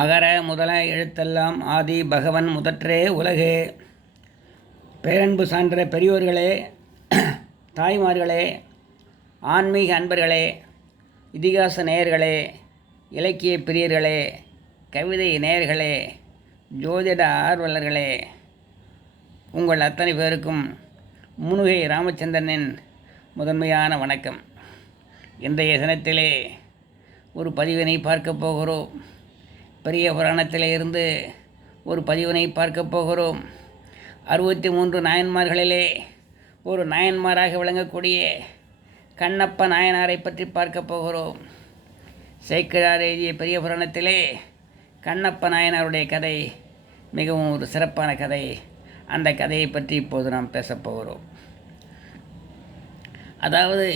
அகர முதல எழுத்தெல்லாம் ஆதி பகவன் முதற்றே உலகே. பேரன்பு சான்ற பெரியோர்களே, தாய்மார்களே, ஆன்மீக அன்பர்களே, இதிகாச நேயர்களே, இலக்கிய பிரியர்களே, கவிதை நேயர்களே, ஜோதிட ஆர்வலர்களே, உங்கள் அத்தனை பேருக்கும் முனுகை ராமச்சந்திரனின் முதன்மையான வணக்கம். இன்றைய தினத்திலே ஒரு பதிவினை பார்க்க போகிறோம். பெரிய புராணத்திலே இருந்து ஒரு பதிவினை பார்க்க போகிறோம். 63 நாயன்மார்களிலே ஒரு நாயன்மாராக விளங்கக்கூடிய கண்ணப்ப நாயனாரை பற்றி பார்க்க போகிறோம். சேக்கிழார் எழுதிய பெரிய புராணத்திலே கண்ணப்ப நாயனாருடைய கதை மிகவும் ஒரு சிறப்பான கதை. அந்த கதையை பற்றி இப்போது நாம் பேசப்போகிறோம். அதாவது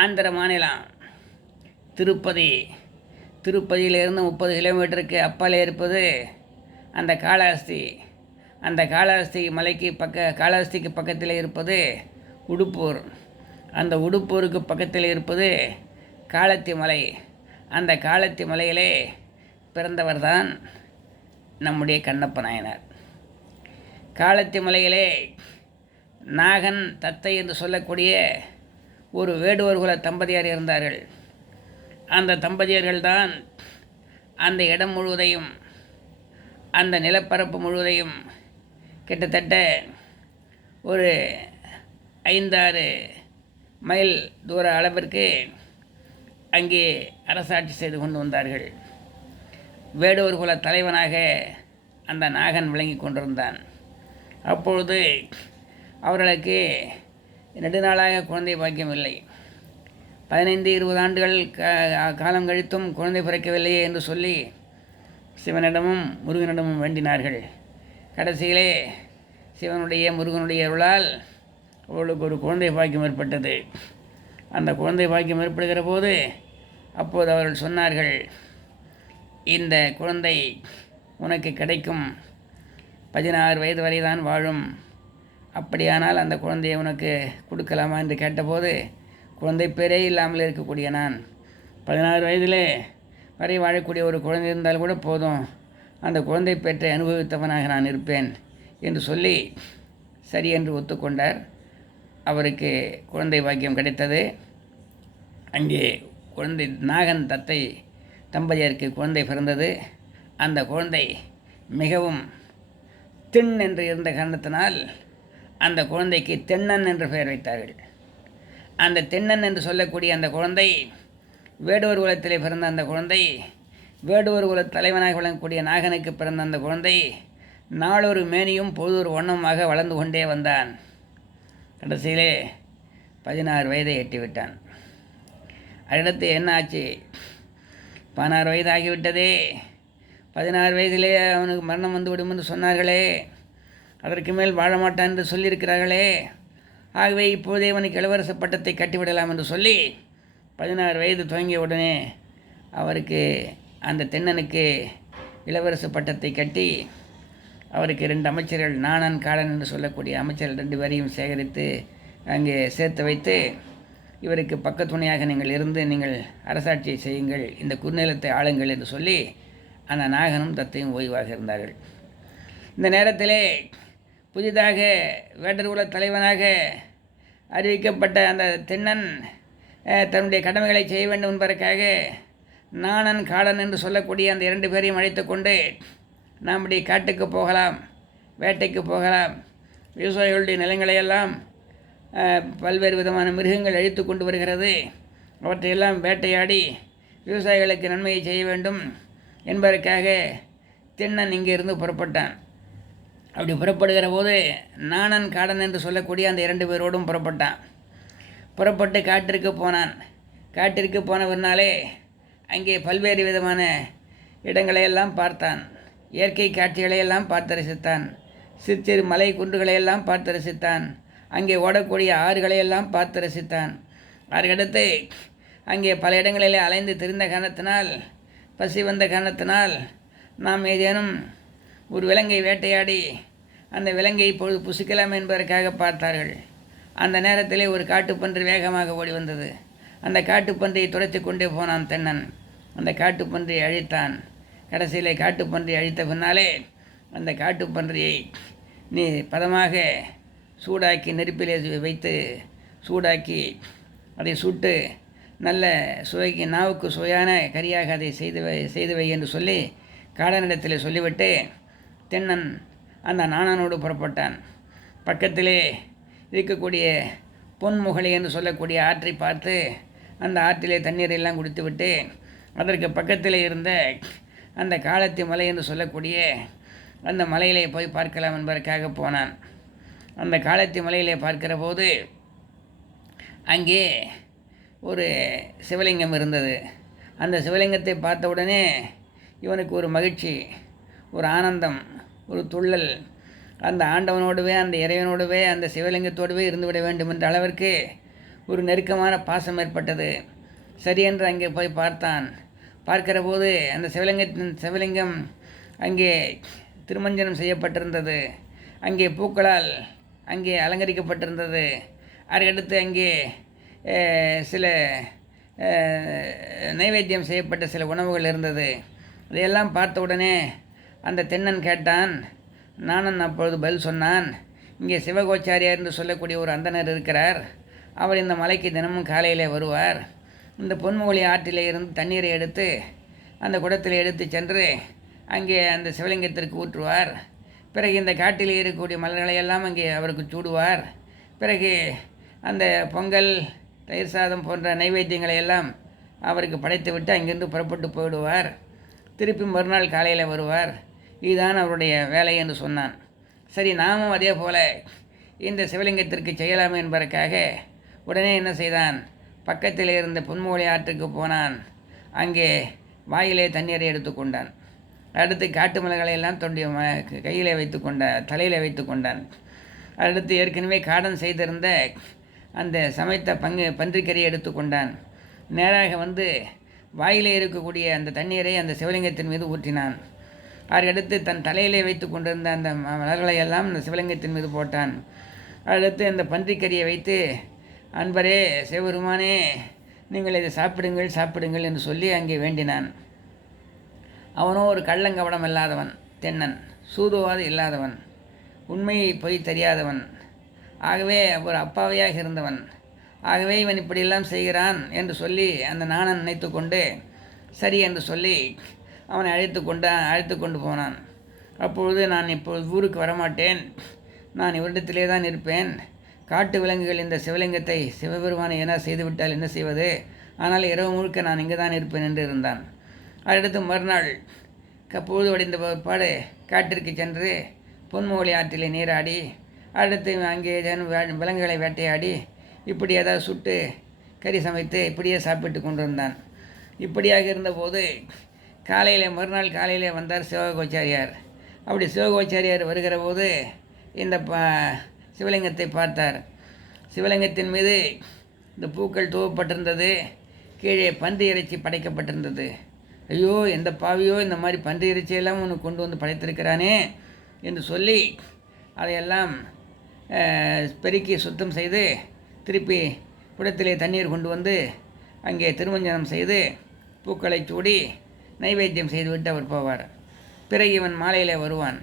ஆந்திர மாநிலம் திருப்பதியிலிருந்து 30 கிலோமீட்டருக்கு அப்பாலே இருப்பது அந்த காளஹஸ்தி. அந்த காளஹஸ்தி மலைக்கு காளஹஸ்திக்கு பக்கத்தில் இருப்பது உடுப்பூர். அந்த உடுப்பூருக்கு பக்கத்தில் இருப்பது காளத்தி மலை. அந்த காளத்தி மலையிலே பிறந்தவர் தான் நம்முடைய கண்ணப்ப நாயனார். காளத்தி மலையிலே நாகன் தத்தை என்று சொல்லக்கூடிய ஒரு வேடுவர் குல தம்பதியார் இருந்தார்கள். அந்த தம்பதியர்கள்தான் அந்த இடம் முழுவதையும், அந்த நிலப்பரப்பு முழுவதையும் கிட்டத்தட்ட ஒரு 5-6 மைல் தூர அளவிற்கு அங்கே அரசாட்சி செய்து கொண்டு வந்தார்கள். வேடுவர் குல தலைவனாக அந்த நாகன் விளங்கி கொண்டிருந்தான். அப்பொழுது அவர்களுக்கு நெடுநாளாக குழந்தை பாக்கியம் இல்லை. 15-20 ஆண்டுகள் காலம் கழித்தும் குழந்தை பிறக்கவில்லையே என்று சொல்லி சிவனிடமும் முருகனிடமும் வேண்டினார்கள். கடைசியிலே சிவனுடைய முருகனுடைய அருளால் அவர்களுக்கு ஒரு குழந்தை பாக்கியம் ஏற்பட்டது. அந்த குழந்தை பாக்கியம் ஏற்படுகிற போது அப்போது அவர்கள் சொன்னார்கள், இந்த குழந்தை உனக்கு கிடைக்கும், 16 வயது வரை தான் வாழும், அப்படியானால் அந்த குழந்தையை உனக்கு கொடுக்கலாமா என்று கேட்டபோது, குழந்தை பேரே இல்லாமல் இருக்கக்கூடிய நான் 16 வயதிலே வரை வாழக்கூடிய ஒரு குழந்தை இருந்தால் கூட போதும், அந்த குழந்தை பேற்றை அனுபவித்தவனாக நான் இருப்பேன் என்று சொல்லி சரி என்று ஒத்துக்கொண்டார். அவருக்கு குழந்தை பாக்கியம் கிடைத்தது. அங்கே குழந்தை நாகன் தத்தை தம்பதியருக்கு குழந்தை பிறந்தது. அந்த குழந்தை மிகவும் திண் என்று இருந்த காரணத்தினால் அந்த குழந்தைக்கு தென்னன் என்று பெயர் வைத்தார்கள். அந்த தென்னன் என்று சொல்லக்கூடிய அந்த குழந்தை வேடுவர் குலத்திலே பிறந்த அந்த குழந்தை, வேடுவர் குல தலைவனாக விளங்கக்கூடிய நாகனுக்கு பிறந்த அந்த குழந்தை நாளொரு மேனியும் பொழுதொரு வண்ணமாக வளர்ந்து கொண்டே வந்தான். கடைசியிலே 16 வயதை எட்டிவிட்டான். அடுத்து என்ன ஆச்சு? 16 வயது ஆகிவிட்டதே. 16 வயதிலே அவனுக்கு மரணம் வந்துவிடும் என்று சொன்னார்களே, அதற்கு மேல் வாழ மாட்டான் என்று சொல்லியிருக்கிறார்களே, ஆகவே இப்போதே அவனுக்கு இளவரச பட்டத்தை கட்டிவிடலாம் என்று சொல்லி 16 வயது துவங்கிய உடனே அவருக்கு, அந்த தென்னனுக்கு இளவரச பட்டத்தை கட்டி அவருக்கு 2 அமைச்சர்கள், நாணன் காளன் என்று சொல்லக்கூடிய அமைச்சர்கள் 2 பேரையும் சேகரித்து அங்கே சேர்த்து வைத்து, இவருக்கு பக்கத்துணையாக நீங்கள் இருந்து நீங்கள் அரசாட்சியை செய்யுங்கள், இந்த குறுநிலத்தை ஆளுங்கள் என்று சொல்லி அந்த நாகனும் தத்தையும் ஓய்வாக இருந்தார்கள். இந்த நேரத்திலே புதிதாக வேடர்குல தலைவனாக அறிவிக்கப்பட்ட அந்த தென்னன் தன்னுடைய கடமைகளை செய்ய வேண்டும் என்பதற்காக நாணன் காளன் என்று சொல்லக்கூடிய அந்த 2 பேரையும் அழைத்து கொண்டு நம்முடைய காட்டுக்கு போகலாம், வேட்டைக்கு போகலாம், விவசாயிகளுடைய நிலங்களையெல்லாம் பல்வேறு விதமான மிருகங்கள் அழித்து கொண்டு வருகிறது, அவற்றையெல்லாம் வேட்டையாடி விவசாயிகளுக்கு நன்மையை செய்ய வேண்டும் என்பதற்காக தென்னன் இங்கிருந்து புறப்பட்டான். அப்படி புறப்படுகிற போது நாணன் காடன் என்று சொல்லக்கூடிய அந்த 2 பேரோடும் புறப்பட்டான். புறப்பட்டு காட்டிற்கு போனான். காட்டிற்கு போனவர்னாலே அங்கே பல்வேறு விதமான இடங்களையெல்லாம் பார்த்தான். இயற்கை காட்சிகளையெல்லாம் பார்த்து ரசித்தான். சிறு மலை குன்றுகளையெல்லாம் பார்த்து ரசித்தான். அங்கே ஓடக்கூடிய ஆறுகளையெல்லாம் பார்த்து ரசித்தான். அதற்கடுத்து அங்கே பல இடங்களிலே அலைந்து திரிந்த காரணத்தினால், பசி வந்த காரணத்தினால், நாம் ஏதேனும் ஒரு விலங்கை வேட்டையாடி அந்த விலங்கை இப்பொழுது புசிக்கலாம் என்பதற்காக பார்த்தார்கள். அந்த நேரத்திலே ஒரு காட்டுப்பன்றி வேகமாக ஓடி வந்தது. அந்த காட்டுப்பன்றியை துடைத்து கொண்டே போனான் தென்னன். அந்த காட்டுப்பன்றியை அழித்தான். கடைசியிலே காட்டுப்பன்றி அழித்த பின்னாலே அந்த காட்டுப்பன்றியை நீ பதமாக சூடாக்கி நெருப்பிலே வைத்து சூடாக்கி அதை சுட்டு நல்ல சுவைக்கு நாவுக்கு சுவையான கறியாக அதை செய்து வை என்று சொல்லி காடனிடத்தில் சொல்லிவிட்டு தென்னன் அந்த நாணனோடு புறப்பட்டான். பக்கத்திலே இருக்கக்கூடிய பொன்முகலி என்று சொல்லக்கூடிய ஆற்றை பார்த்து அந்த ஆற்றிலே தண்ணீர் எல்லாம் குடித்துவிட்டு அதற்கு பக்கத்தில் இருந்த அந்த காலத்தி மலை என்று சொல்லக்கூடிய அந்த மலையிலே போய் பார்க்கலாம் என்பதற்காக போனான். அந்த காலத்தி மலையிலே பார்க்கிற போது அங்கே ஒரு சிவலிங்கம் இருந்தது. அந்த சிவலிங்கத்தை பார்த்தவுடனே இவனுக்கு ஒரு மகிழ்ச்சி, ஒரு ஆனந்தம், ஒரு துள்ளல். அந்த ஆண்டவனோடுவே அந்த இறைவனோடுவே அந்த சிவலிங்கத்தோடுவே இருந்துவிட வேண்டும் என்ற அளவிற்கு ஒரு நெருக்கமான பாசம் ஏற்பட்டது. சரி என்று அங்கே போய் பார்த்தான். பார்க்கிற போது அந்த சிவலிங்கம் அங்கே திருமஞ்சனம் செய்யப்பட்டிருந்தது. அங்கே பூக்களால் அங்கே அலங்கரிக்கப்பட்டிருந்தது. அதற்கடுத்து அங்கே சில நைவேத்தியம் செய்யப்பட்ட சில உணவுகள் இருந்தது. அதையெல்லாம் பார்த்தவுடனே அந்த தென்னன் கேட்டான். நானன் அப்பொழுது பதில் சொன்னான், இங்கே சிவகோச்சாரியார் என்று சொல்லக்கூடிய ஒரு அந்தனர் இருக்கிறார். அவர் இந்த மலைக்கு தினமும் காலையில் வருவார். இந்த பொன்முகலி ஆற்றிலே இருந்து தண்ணீரை எடுத்து அந்த குடத்தில் எடுத்து சென்று அங்கே அந்த சிவலிங்கத்திற்கு ஊற்றுவார். பிறகு இந்த காட்டில் இருக்கக்கூடிய மலர்களையெல்லாம் அங்கே அவருக்கு சூடுவார். பிறகு அந்த பொங்கல், தயிர் சாதம் போன்ற நைவேத்தியங்களை எல்லாம் அவருக்கு படைத்துவிட்டு அங்கிருந்து புறப்பட்டு போயிடுவார். திருப்பி மறுநாள் காலையில் வருவார். இதுதான் அவருடைய வேலை என்று சொன்னான். சரி, நாமும் அதே போல் இந்த சிவலிங்கத்திற்கு செய்யலாமே என்பதற்காக உடனே என்ன செய்தான், பக்கத்தில் இருந்த பொன்முகலி ஆற்றுக்கு போனான். அங்கே வாயிலே தண்ணீரை எடுத்துக்கொண்டான். அடுத்து காட்டு மலைகளை எல்லாம் தொண்டிய கையிலே வைத்து கொண்டான், தலையில் வைத்து கொண்டான். அடுத்து ஏற்கனவே காடன் செய்திருந்த அந்த சமைத்த பன்றிக்கறியை எடுத்துக்கொண்டான். நேராக வந்து வாயிலே இருக்கக்கூடிய அந்த தண்ணீரை அந்த சிவலிங்கத்தின் மீது ஊற்றினான். அதற்கடுத்து தன் தலையிலே வைத்து கொண்டிருந்த அந்த மலர்களை எல்லாம் அந்த சிவலிங்கத்தின் மீது போட்டான். அடுத்து அந்த பன்றிக்கறியை வைத்து, அன்பரே சிவபெருமானே, நீங்கள் இதை சாப்பிடுங்கள் சாப்பிடுங்கள் என்று சொல்லி அங்கே வேண்டினான். அவனோ ஒரு கள்ளங்கவடம் இல்லாதவன் தென்னன், சூதுவாது இல்லாதவன், உண்மையை பொய் தெரியாதவன். ஆகவே ஒரு அப்பாவையாக இருந்தவன். ஆகவே இவன் இப்படியெல்லாம் செய்கிறான் என்று சொல்லி அந்த நாணன் நினைத்து கொண்டு சரி என்று சொல்லி அவனை அழைத்து கொண்டு போனான். அப்பொழுது, நான் இப்பொழுது ஊருக்கு வரமாட்டேன், நான் இவரிடத்திலே தான் இருப்பேன். காட்டு விலங்குகள் இந்த சிவலிங்கத்தை சிவபெருமானை என்ன செய்துவிட்டால் என்ன செய்வது, ஆனால் இரவு முழுக்க நான் இங்கே தான் இருப்பேன் என்று இருந்தான். அடுத்து மறுநாள் பொழுது வடிந்த பாடு காட்டிற்கு சென்று பொன்முகலி ஆற்றிலே நீராடி, அடுத்து அங்கே விலங்குகளை வேட்டையாடி இப்படி ஏதாவது சுட்டு கறி சமைத்து இப்படியே சாப்பிட்டு கொண்டிருந்தான். இப்படியாக இருந்தபோது மறுநாள் காலையிலே வந்தார் சிவகோச்சாரியார். அப்படி சிவகோச்சாரியார் வருகிற போது இந்த சிவலிங்கத்தை பார்த்தார். சிவலிங்கத்தின் மீது இந்த பூக்கள் தூவப்பட்டிருந்தது. கீழே பன்றி இறைச்சி படைக்கப்பட்டிருந்தது. ஐயோ, எந்த பாவியோ இந்த மாதிரி பன்றி இறைச்சியெல்லாம் உனக்கு கொண்டு வந்து படைத்திருக்கிறானே என்று சொல்லி அதையெல்லாம் பெருக்கி சுத்தம் செய்து திருப்பி குடத்திலே தண்ணீர் கொண்டு வந்து அங்கே திருமஞ்சனம் செய்து பூக்களை சூடி நைவேத்தியம் செய்துவிட்டு அவர் போவார். பிறகு இவன் மாலையில் வருவான்.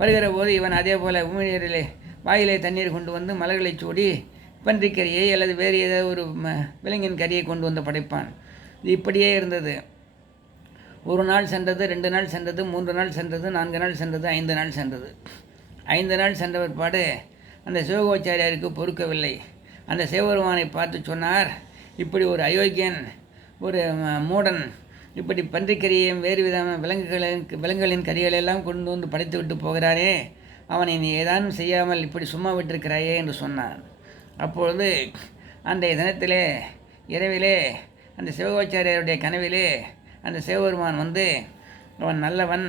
வருகிற போது இவன் அதே போல் உமிழ்நீரிலே வாயிலே தண்ணீர் கொண்டு வந்து மலர்களை சூடி பன்றிக்கறியை அல்லது வேறு ஏதாவது ஒரு விலங்கின் கறியை கொண்டு வந்து படைப்பான். இது இப்படியே இருந்தது. ஒரு நாள் சென்றது, 2 நாள் சென்றது, 3 நாள் சென்றது, 4 நாள் சென்றது, 5 நாள் சென்றது. 5 நாள் சென்ற பிற்பாடு அந்த சிவகோச்சாரியாருக்கு பொறுக்கவில்லை. அந்த சிவபெருமானை பார்த்து சொன்னார், இப்படி ஒரு அயோக்கியன், ஒரு மூடன் இப்படி பன்றிக்கறியையும் வேறு விதமான விலங்குகளின் கறிகளெல்லாம் கொண்டு வந்து படைத்து விட்டு போகிறாரே, அவனை நீ ஏதானும் செய்யாமல் இப்படி சும்மா விட்டிருக்கிறாயே என்று சொன்னான். அப்பொழுது அந்த தினத்திலே இரவிலே அந்த சிவகோச்சாரியருடைய கனவிலே அந்த சிவபெருமான் வந்து, அவன் நல்லவன்,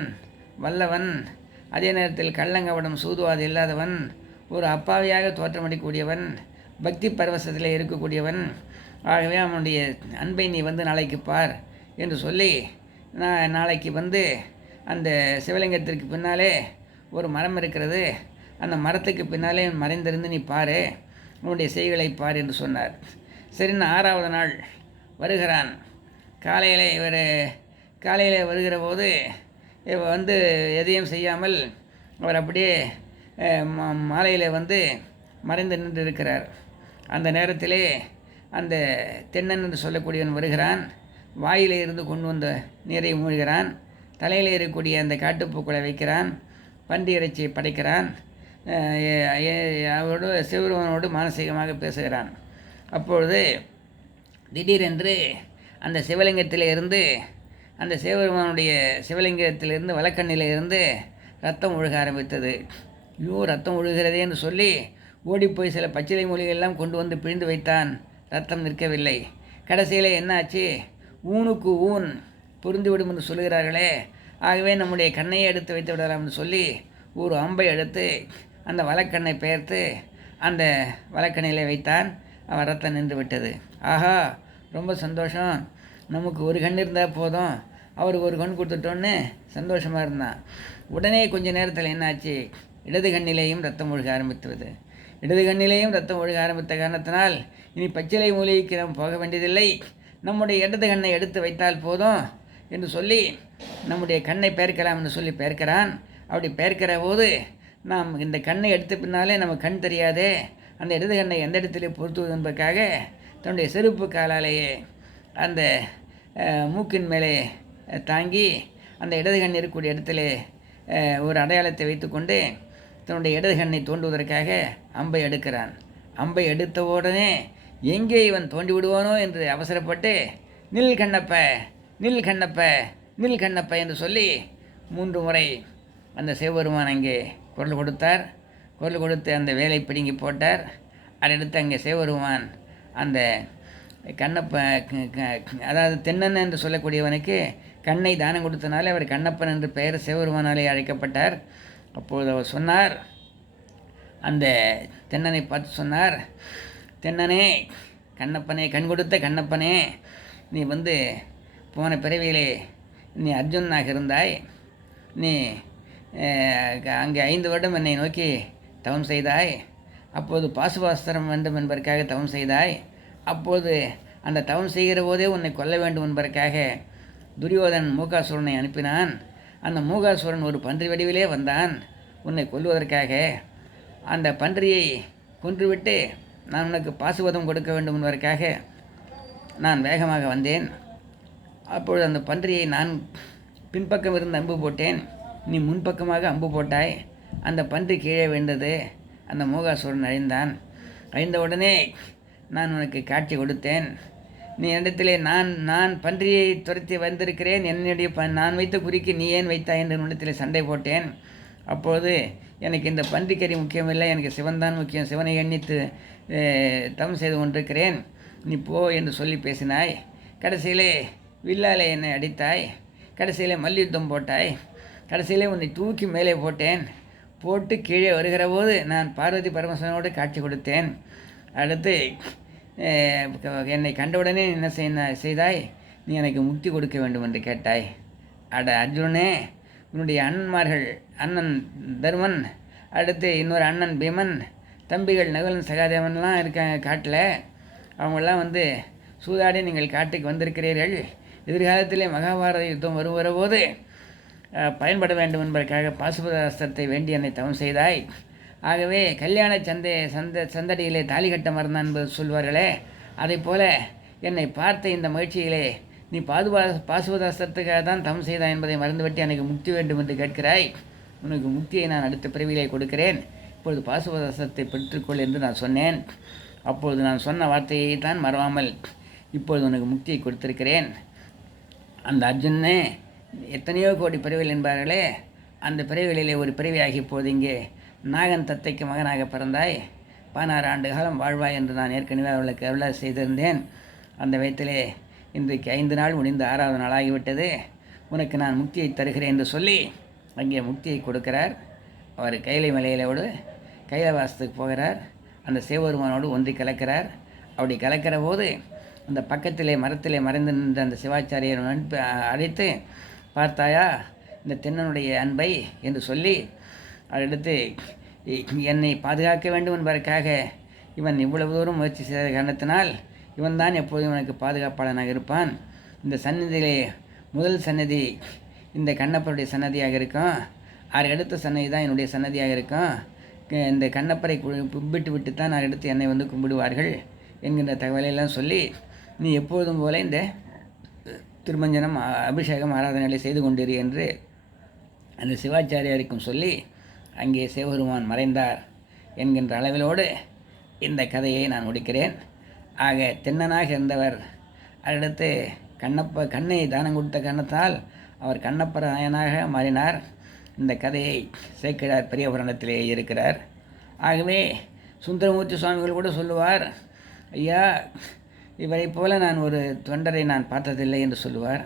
வல்லவன், அதே நேரத்தில் கள்ளங்கவடம் சூதுவாது இல்லாதவன், ஒரு அப்பாவியாக தோற்றமடிக்கூடியவன், பக்தி பரவசத்தில் இருக்கக்கூடியவன். ஆகவே அவனுடைய அன்பை நீ வந்து நாளைக்கு பார் என்று சொல்லி, நாளைக்கு வந்து அந்த சிவலிங்கத்திற்கு பின்னாலே ஒரு மரம் இருக்கிறது, அந்த மரத்துக்கு பின்னாலே மறைந்திருந்து நீ பாரு, உன்னுடைய செய்களை பார் என்று சொன்னார். சரின்னு 6வது நாள் வருகிறான். காலையில் வருகிற போது வந்து எதையும் செய்யாமல் அவர் அப்படியே மாலையில் வந்து மறைந்து நின்று இருக்கிறார். அந்த நேரத்திலே அந்த தென்னன் என்று சொல்லக்கூடியவன் வருகிறான். வாயிலே இருந்து கொண்டு வந்த நீரை மூழ்கிறான். தலையில் இருக்கக்கூடிய அந்த காட்டுப்பூக்களை வைக்கிறான். பன்றி இறைச்சியை படைக்கிறான். அவரோடு சிவபெருமானோடு மானசீகமாக பேசுகிறான். அப்பொழுது திடீரென்று அந்த சிவலிங்கத்திலே இருந்து அந்த சிவபெருமானுடைய சிவலிங்கத்திலிருந்து வலக்கண்ணில் இருந்து ரத்தம் ஒழுக ஆரம்பித்தது. ஐயோ, ரத்தம் ஒழுகிறதே என்று சொல்லி ஓடிப்போய் சில பச்சிலை மூலிகையெல்லாம் கொண்டு வந்து பிழிந்து வைத்தான். ரத்தம் நிற்கவில்லை. கடைசியில் என்னாச்சு? ஊனுக்கு ஊன் பொருந்திவிடும் என்று சொல்லுகிறார்களே, ஆகவே நம்முடைய கண்ணையை எடுத்து வைத்து விடலாம் என்று சொல்லி ஒரு அம்பை எடுத்து அந்த வலக்கண்ணை பெயர்த்து அந்த வலக்கண்ணிலே வைத்தான். அவன் ரத்தம் நின்று விட்டது. ஆஹா, ரொம்ப சந்தோஷம், நமக்கு ஒரு கண் இருந்தால் போதும், அவருக்கு ஒரு கண் கொடுத்துட்டோன்னு சந்தோஷமாக இருந்தான். உடனே கொஞ்ச நேரத்தில் என்னாச்சு? இடது கண்ணிலேயும் ரத்தம் ஒழுக ஆரம்பித்துவது. இடது கண்ணிலேயும் ரத்தம் ஒழுக ஆரம்பித்த காரணத்தினால் இனி பச்சிலை மூலிகைக்கு நாம் போக வேண்டியதில்லை, நம்முடைய இடது கண்ணை எடுத்து வைத்தால் போதும் என்று சொல்லி நம்முடைய கண்ணை பெயர்க்கலாம் என்று சொல்லி பெயர்க்கிறான். அப்படி பெயர்க்கிற போது நாம் இந்த கண்ணை எடுத்த பின்னாலே நம்ம கண் தெரியாதே, அந்த இடது கண்ணை எந்த இடத்திலே பொருத்துவது என்பதற்காக தன்னுடைய செருப்பு காலாலேயே அந்த மூக்கின் மேலே தாங்கி அந்த இடது கண் இருக்கக்கூடிய இடத்திலே ஒரு அடையாளத்தை வைத்துக்கொண்டு தன்னுடைய இடது கண்ணை தோண்டுவதற்காக அம்பை எடுக்கிறான். அம்பை எடுத்த உடனே எங்கே இவன் தோண்டி விடுவானோ என்று அவசரப்பட்டு நில் கண்ணப்ப, நில் கண்ணப்ப, நில் கண்ணப்ப என்று சொல்லி 3 முறை அந்த சிவபெருமான் அங்கே குரல் கொடுத்தார். குரல் கொடுத்து அந்த வேலை பிடுங்கி போட்டார். அதையடுத்து அங்கே சிவபெருமான் அந்த கண்ணப்ப, அதாவது தென்னன் என்று சொல்லக்கூடியவனுக்கு கண்ணை தானம் கொடுத்தனாலே அவர் கண்ணப்பன் என்று பெயர் சிவபெருமானாலே அழைக்கப்பட்டார். அப்பொழுது அவர் சொன்னார், அந்த தென்னனை பார்த்து சொன்னார், தென்னனே, கண்ணப்பனே, கண் கொடுத்த கண்ணப்பனே, நீ வந்து போன பிறவியிலே நீ அர்ஜுனனாக இருந்தாய். நீ அங்கே 5 வருடம் என்னை நோக்கி தவம் செய்தாய். அப்போது பாசுபாஸ்திரம் வேண்டும் என்பதற்காக தவம் செய்தாய். அப்போது அந்த தவம் செய்கிற போதே உன்னை கொல்ல வேண்டும் என்பதற்காக துரியோதன் மூகாசுரனை அனுப்பினான். அந்த மூகாசுரன் ஒரு பன்றி வடிவிலே வந்தான் உன்னை கொல்வதற்காக. அந்த பன்றியை கொன்றுவிட்டு நான் உனக்கு பாசுவதம் கொடுக்க வேண்டும் என்பதற்காக நான் வேகமாக வந்தேன். அப்பொழுது அந்த பன்றியை நான் பின்பக்கம் இருந்து அம்பு போட்டேன், நீ முன்பக்கமாக அம்பு போட்டாய். அந்த பன்றி கீழே விழுந்தது. அந்த மூகாசுரன் அழிந்தான். அழிந்த உடனே நான் உனக்கு காட்சி கொடுத்தேன். நீ இடத்திலே நான் பன்றியை துரத்தி வந்திருக்கிறேன், என்னுடைய நான் வைத்த குறிக்கு நீ ஏன் வைத்தாய் என்று இடத்திலே சண்டை போட்டேன். அப்போது எனக்கு இந்த பன்றிக்கறி முக்கியமில்லை, எனக்கு சிவன்தான் முக்கியம், சிவனை எண்ணித்து தவம் செய்து கொண்டிருக்கிறேன், நீ போ என்று சொல்லி பேசினாய். கடைசியிலே வில்லாலே என்னை அடித்தாய். கடைசியிலே மல்யுத்தம் போட்டாய். கடைசியிலே உன்னை தூக்கி மேலே போட்டேன். போட்டு கீழே வருகிற போது நான் பார்வதி பரமசிவனோடு காட்சி கொடுத்தேன். அடுத்து என்னை கண்டவுடனே என்ன செய்தாய்? நீ எனக்கு முக்தி கொடுக்க வேண்டும் என்று கேட்டாய். அட அர்ஜுனனே, உன்னுடைய அண்ணன்மார்கள், அண்ணன் தர்மன், அடுத்து இன்னொரு அண்ணன் பீமன், தம்பிகள் நகுலன் சகாதேவன்லாம் இருக்காங்க காட்டில். அவங்களாம் வந்து சூதாடி நீங்கள் காட்டுக்கு வந்திருக்கிறீர்கள். எதிர்காலத்திலே மகாபாரத யுத்தம் வருகிற போது பயன்பட வேண்டும் என்பதற்காக பாசுபதாஸ்திரத்தை வேண்டி என்னை தவம் செய்தாய். ஆகவே கல்யாண சந்தடியிலே தாலி கட்ட மறந்தான் என்பது சொல்வார்களே, அதை போல என்னை பார்த்த இந்த மகிழ்ச்சியிலே நீ பாசுபதாஸ்திரத்துக்காக தான் தவம் செய்தாய் என்பதை மறந்துவிட்டு எனக்கு முக்தி வேண்டும் என்று கேட்கிறாய். உனக்கு முக்தியை நான் அடுத்த பிறவியிலே கொடுக்கிறேன். இப்பொழுது பாசுபதாஸ்திரத்தை பெற்றுக்கொள் என்று நான் சொன்னேன். அப்பொழுது நான் சொன்ன வார்த்தையை தான் மறவாமல் இப்பொழுது உனக்கு முக்தியை கொடுத்திருக்கிறேன். அந்த அர்ஜுனனே எத்தனையோ கோடி பிறவிகள் என்பார்களே, அந்த பிறவிகளிலே ஒரு பிறவியாகி இப்போது இங்கே நாகன் தத்தைக்கு மகனாக பிறந்தாய். 16 ஆண்டு காலம் வாழ்வாய் என்று நான் ஏற்கனவே அவர்களுக்கு அருளாசி செய்திருந்தேன். அந்த வயத்திலே இன்றைக்கு 5 நாள் முடிந்து 6வது நாளாகிவிட்டது. உனக்கு நான் முக்தியை தருகிறேன் என்று சொல்லி அங்கே முக்தியை கொடுக்கிறார். அவர் கைலை மலையிலோடு கைலவாசத்துக்கு போகிறார். அந்த சிவபெருமானோடு ஒன்றி கலக்கிறார். அப்படி கலக்கிற போது அந்த பக்கத்திலே மரத்திலே மறைந்து நின்ற அந்த சிவாச்சாரியர் அழைத்து, பார்த்தாயா இந்த தென்னனுடைய அன்பை என்று சொல்லி அடுத்து என்னை பாதுகாக்க வேண்டும் என்பதற்காக இவன் இவ்வளவு தூரம் முயற்சி செய்த காரணத்தினால் இவன்தான் எப்போதும் எனக்கு பாதுகாப்பாளனாக இருப்பான். இந்த சந்நிதியிலே முதல் சந்நிதி இந்த கண்ணப்பருடைய சன்னதியாக இருக்கும். அடுத்த சன்னதி தான் என்னுடைய சன்னதியாக இருக்கும். இந்த கண்ணப்பரை கும்பிட்டு விட்டு தான் அடுத்து என்னை வந்து கும்பிடுவார்கள் என்கின்ற தகவலையெல்லாம் சொல்லி, நீ எப்போதும் போல இந்த திருமஞ்சனம் அபிஷேகம் ஆராதனைகளை செய்து கொண்டிரு என்று அந்த சிவாச்சாரியாருக்கும் சொல்லி அங்கே சிவபெருமான் மறைந்தார் என்கின்ற அளவிலோடு இந்த கதையை நான் முடிக்கிறேன். ஆக தென்னனாக இருந்தவர் அடுத்து கண்ணை தானம் கொடுத்த காரணத்தால் அவர் கண்ணப்பர நாயனாக மாறினார். இந்த கதையை சேக்கிழார் பெரிய புராணத்திலே இருக்கிறார். ஆகவே சுந்தரமூர்த்தி சுவாமிகள் கூட சொல்லுவார், ஐயா இவரை போல நான் ஒரு தொண்டரை நான் பார்த்ததில்லை என்று சொல்லுவார்.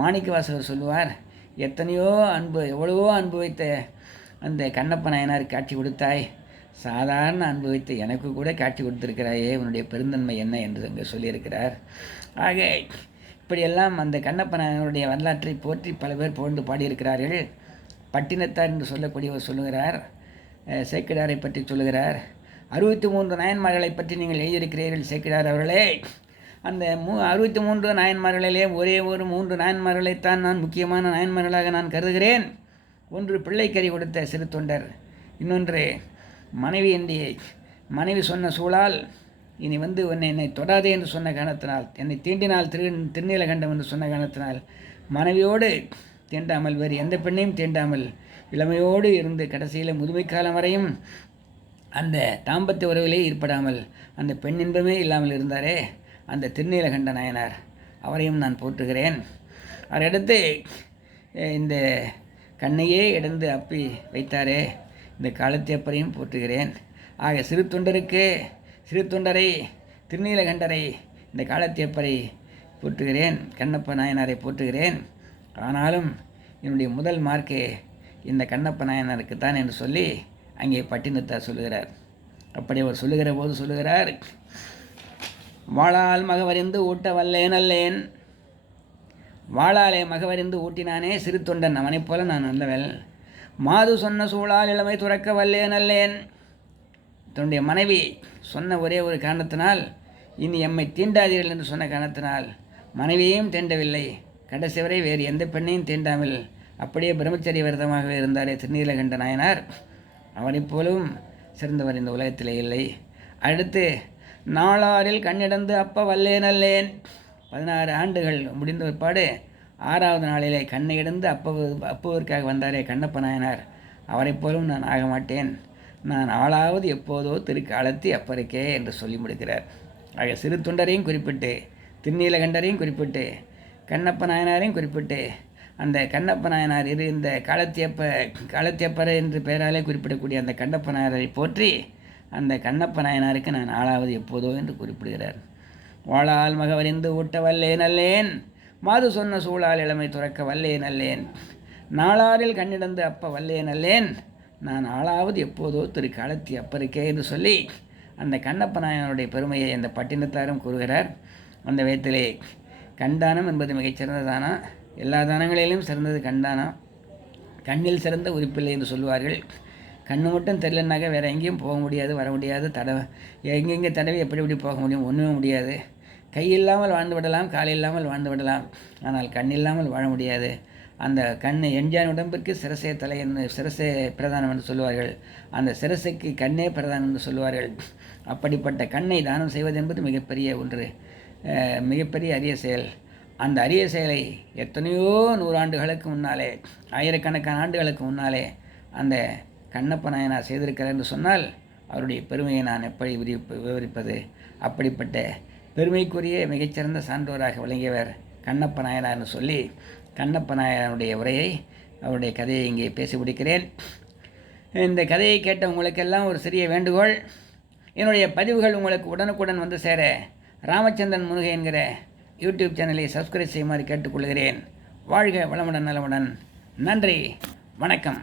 மாணிக்கவாசகர் சொல்லுவார், எவ்வளவோ அன்பு வைத்த அந்த கண்ணப்ப நாயனார் காட்சி கொடுத்தாய், சாதாரண அன்பு வைத்து எனக்கு கூட காட்சி கொடுத்திருக்கிறாயே, உன்னுடைய பெருந்தன்மை என்ன என்று அங்கே சொல்லியிருக்கிறார். ஆக இப்படியெல்லாம் அந்த கண்ணப்ப நாயனருடைய வரலாற்றை போற்றி பல பேர் புகழ்ந்து பாடியிருக்கிறார்கள். பட்டினத்தார் என்று சொல்லக்கூடியவர் சொல்லுகிறார், சேக்கிழாரை பற்றி சொல்லுகிறார், 63 நாயன்மார்களை பற்றி நீங்கள் எழுதியிருக்கிறீர்கள் சேக்கிழார் அவர்களே. அந்த 63 நாயன்மார்களிலே ஒரே ஒரு 3 நாயன்மார்களைத்தான் நான் முக்கியமான நாயன்மார்களாக நான் கருதுகிறேன். ஒன்று பிள்ளைக்கறி கொடுத்த சிறு தொண்டர், இன்னொன்று மனைவி சொன்ன சூழால் இனி வந்து என்னை தொடாதே என்று சொன்ன காரணத்தினால், என்னை தீண்டினால் திருநீலகண்டம் என்று சொன்ன காரணத்தினால் மனைவியோடு தீண்டாமல் வேறு எந்த பெண்ணையும் தீண்டாமல் இளமையோடு இருந்து கடைசியில் முதுமை காலம் வரையும் அந்த தாம்பத்திய உறவிலே ஈடுபடாமல் அந்த பெண் இன்பமே இல்லாமல் இருந்தாரே அந்த திருநீலகண்ட நாயனார், அவரையும் நான் போற்றுகிறேன். அவரிடத்து இந்த கண்ணையே இடந்து அப்பி வைத்தாரே இந்த காலத்தியப்பரையும் போற்றுகிறேன். ஆக சிறு தொண்டரை திருநீலகண்டரை இந்த காலத்தியப்பரை போற்றுகிறேன், கண்ணப்ப நாயனாரை போற்றுகிறேன். ஆனாலும் என்னுடைய முதல் மார்க்கே இந்த கண்ணப்ப நாயனாருக்கு தான் என்று சொல்லி அங்கே பட்டினத்தார் சொல்லுகிறார். அப்படி அவர் சொல்லுகிற போது சொல்லுகிறார், வாளால் மகவறிந்து ஊட்ட வல்லேன் அல்லேன், வாளாலே மகவறிந்து ஊட்டினானே சிறு தொண்டன், அவனைப் போல நான் நல்லவள். மாது சொன்ன சூழால் இளமை துறக்க வல்லேன் அல்லேன், தன்னுடைய மனைவி சொன்ன ஒரே ஒரு காரணத்தினால், இனி எம்மை தீண்டாதீர்கள் என்று சொன்ன காரணத்தினால் மனைவியையும் தீண்டவில்லை, கடைசி வரை வேறு எந்த பெண்ணையும் தீண்டாமல் அப்படியே பிரம்மச்சரிய விரதமாகவே இருந்தாரே திருநீலகண்ட நாயனார், அவனைப் போலவும் சிறந்தவர் இந்த உலகத்திலே இல்லை. அடுத்து நாளாரில் கண்ணிடந்து அப்ப வல்லேன் அல்லேன், 16 ஆண்டுகள் முடிந்த பிற்பாடு 6வது நாளிலே கண்ணை இடந்து அப்பவதற்காக வந்தாரே கண்ணப்ப நாயனார், அவரைப் போலவும் நான் ஆக மாட்டேன், நான் ஆளாவது எப்போதோ திருக்காலத்தி அப்பருக்கே என்று சொல்லி முடிக்கிறார். ஆக சிறு தொண்டரையும் குறிப்பிட்டு திருநீலகண்டரையும் குறிப்பிட்டு கண்ணப்ப நாயனாரையும் குறிப்பிட்டு அந்த கண்ணப்ப நாயனார் இந்த காலத்தியப்பர் என்று பெயராலே குறிப்பிடக்கூடிய அந்த கண்ணப்ப நாயனாரை போற்றி அந்த கண்ணப்ப நாயனாருக்கு நான் ஆளாவது எப்போதோ என்று குறிப்பிடுகிறார். வாளால் மகவறிந்து ஊட்ட வல்லேன் அல்லேன், மாது சொன்ன சூழால் இளமை துறக்க வல்லேன் அல்லேன், நாளாரில் கண்ணிடந்து அப்ப வல்லேன் அல்லேன், நான் ஆளாவது எப்போதோ காலத்தி அப்பருக்கே என்று சொல்லி அந்த கண்ணப்ப நாயனருடைய பெருமையை அந்த பட்டினத்தாரும் கூறுகிறார். அந்த விதத்திலே கண்தானம் என்பது மிகச்சிறந்த தானம், எல்லா தானங்களிலும் சிறந்தது கண்தானம். கண்ணில் சிறந்த உறுப்பில்லை என்று சொல்வார்கள். கண்ணு மட்டும் தெரியலனாக்க வேறு எங்கேயும் போக முடியாது, வர முடியாது, எங்கெங்கே தடவை எப்படி போக முடியும், ஒன்றுமே முடியாது. கை இல்லாமல் வாழ்ந்து விடலாம், கால் இல்லாமல் வாழ்ந்து விடலாம், ஆனால் கண் இல்லாமல் வாழ முடியாது. அந்த கண் எஞ்சான் உடம்பிற்கு சிரசே தலை என்று சிரசே பிரதானம் என்று சொல்லுவார்கள், அந்த சிரசுக்கு கண்ணே பிரதானம் என்று சொல்லுவார்கள். அப்படிப்பட்ட கண்ணை தானம் செய்வது என்பது மிகப்பெரிய ஒன்று, மிகப்பெரிய அரிய செயல். அந்த அரிய செயலை எத்தனையோ 100 ஆண்டுகளுக்கு முன்னாலே, ஆயிரக்கணக்கான ஆண்டுகளுக்கு முன்னாலே அந்த கண்ணப்ப நாயனார் செய்திருக்கிறார் என்று சொன்னால் அவருடைய பெருமையை நான் எப்படி விவரிப்பது? அப்படிப்பட்ட பெருமைக்குரிய மிகச்சிறந்த சான்றோராக விளங்கியவர் கண்ணப்ப நாயனார்னு சொல்லி கண்ணப்ப நாயனாருடைய உரையை, அவருடைய கதையை இங்கே பேசி முடிக்கிறேன். இந்த கதையை கேட்ட உங்களுக்கெல்லாம் ஒரு சிறிய வேண்டுகோள், என்னுடைய பதிவுகள் உங்களுக்கு உடனுக்குடன் வந்து சேர ராமச்சந்திரன் முருகை என்கிற யூடியூப் சேனலை சப்ஸ்கிரைப் செய்யுமாறு கேட்டுக்கொள்கிறேன். வாழ்க வளமுடன் நலமுடன். நன்றி, வணக்கம்.